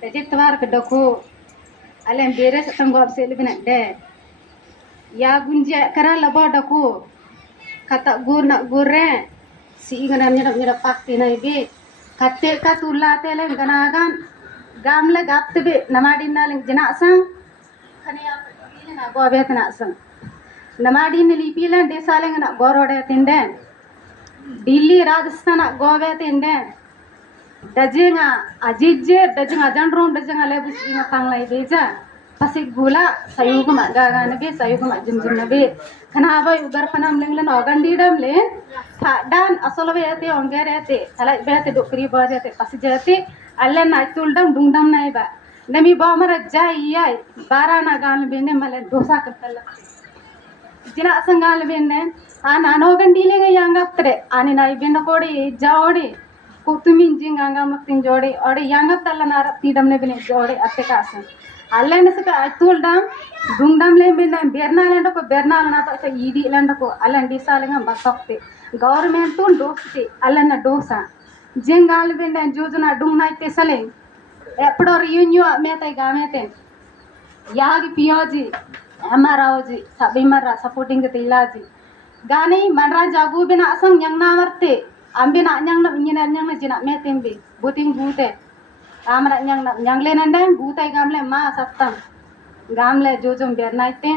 Tajik tawar ke doku alem beres tanggap selebih de ya gunja kara labo doku kata gur nak gurre si ingana nyerap pakti na ibi katte ka tulla tele ganagan gamle gaptebe namadin naling jenasang khaniya ile na go bet na sang namadin lipilan desaleng na gorode tinden Delhi Rajasthan go bet tinden Dajenga ajije dajenga janrum dajenga lebus inga panglai beja pasik gula sayugu magaga nabe sayugu majumjum nabe kana aba ugar panam lenglen ogandidam len dan asolobe ate ongere ate ala bete dokri bade ate pasijate allen aituldam dungdam naiba nami bomara jai barana gal benne male dosa kartalla jina sangal benne ana nogandile ga yangaptre ani nai benne kodi jawdi kutumin jing angam tin jodi ode yangap talla nar tidam ne bine jodi atte kasan allen se ka atuldam dungdam le benne bernalenda ko bernal na to idi lenda ko allen disalenga basokte government tun dosti allen na dosa jingal benne jojuna dung nai tesale ఎప్పుడో reunion మేతే గామేతే Yagi పియోజీ అమరావజీ సబిమరా supporting తిలాజీ గాని మనరా జాగు బిన అసం young నామర్తే అంబిన young నా engineer young నా జిన మేతెంబి బుతింగ్ బూతే ఆమర young లేనండే బూతై గామలే మా సత్తం గామలే జోజం బెర్నైతే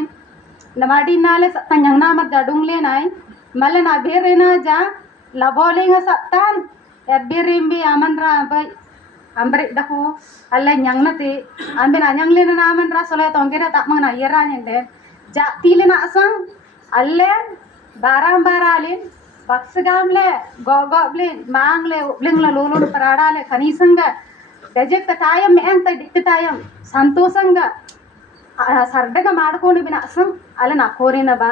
నమాడి నాలే సత్తం young Namor జడుంగ్ లేనాయ్ మల్లె నా బేరేనా జా లబోలేంగ సత్తం ఎబ్బిరింబి అమన్రా by ambrik daku alle nyang nate ambena nyang lena naman ra sole tongkera tak mana yera nyende jati lena asang alle barang baralin baksagamle gogoblin mangle ublingla lolun paradale kanisanga dejek tayam enta diktayam santosanga సరదాగా మాడుకోని బిన అసం అలా నా కోరిన బా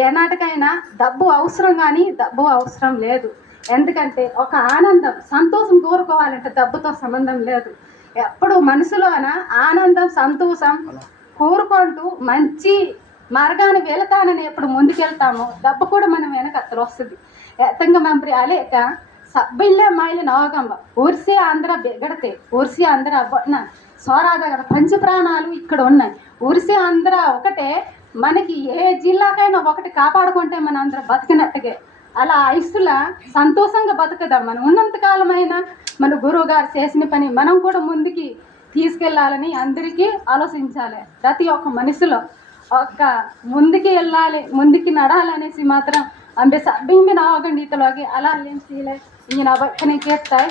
ఏ నాటకైనా డబ్బు అవసరం కానీ డబ్బు అవసరం లేదు ఎందుకంటే ఒక ఆనందం సంతోషం కోరుకోవాలంటే డబ్బుతో సంబంధం లేదు ఎప్పుడు మనసులోన ఆనందం సంతోషం కోరుకుంటూ మంచి మార్గాన్ని వెళతానని ఎప్పుడు ముందుకెళ్తామో డబ్బు కూడా మనం వెనక అత్తలు వస్తుంది ఎత్తంగా మంత్రి అలేక సబ్బిల్లే మాయలు నవగంబ ఊర్సి ఆంధ్ర బెగడతే ఊర్సి ఆంధ్ర అవ్వన సోరాదగర పంచ ప్రాణాలు ఇక్కడ ఉన్నాయి ఊరిసి ఆంధ్ర ఒకటే మనకి ఏ జిల్లాకైనా ఒకటి కాపాడుకుంటే మన అందరం బతికినట్టుగా అలా ఐసులా సంతోషంగా బతుకుదాం మనం ఉన్నంతకాలమైనా మన గురువు గారు చేసిన పని మనం కూడా ముందుకి తీసుకెళ్ళాలని అందరికీ ఆలోచించాలి ప్రతి ఒక్క మనిషిలో ఒక ముందుకి వెళ్ళాలి ముందుకి నడాలనేసి మాత్రం అంబే సబ్బింగ్ నాగండి ఇతలోకి అలా లేంచీలే ఇంక నా బక్కనే కేస్తాయి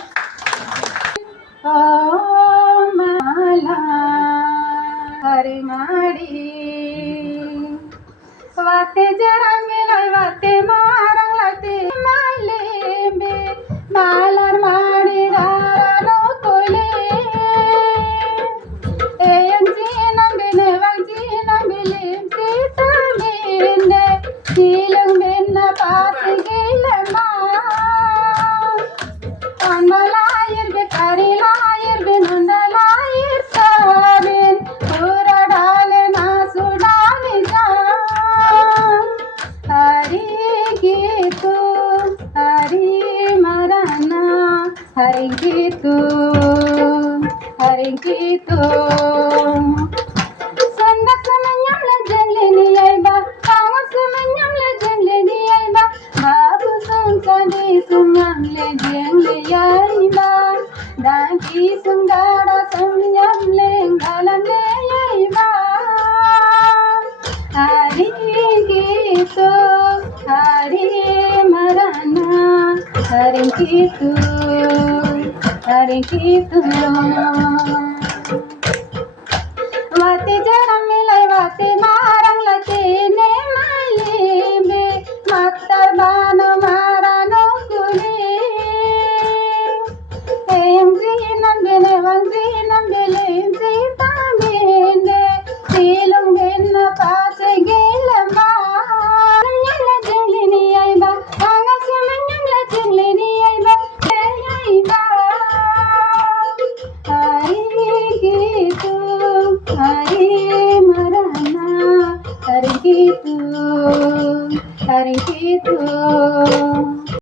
हरे माड़ी वाते जरंग मिलाई वाते मारंग लाते माले बे मालर माड़ी दारा कोले एयंजी नंबिने वंजी नंबिले सीता मेने सीलंग बेन्ना पाती गिलमा अंडलायर बे करिलायर बे नंडलायर साबिन Haringkitu Sandak semenyam lejeng lini aiba Pangus semenyam lejeng lini aiba Babu sungsadi sumyam lejeng li aiba Dangki sunggada sumyam lenggalam le aiba Haringkitu Hari marana Haringkitu Haringkitu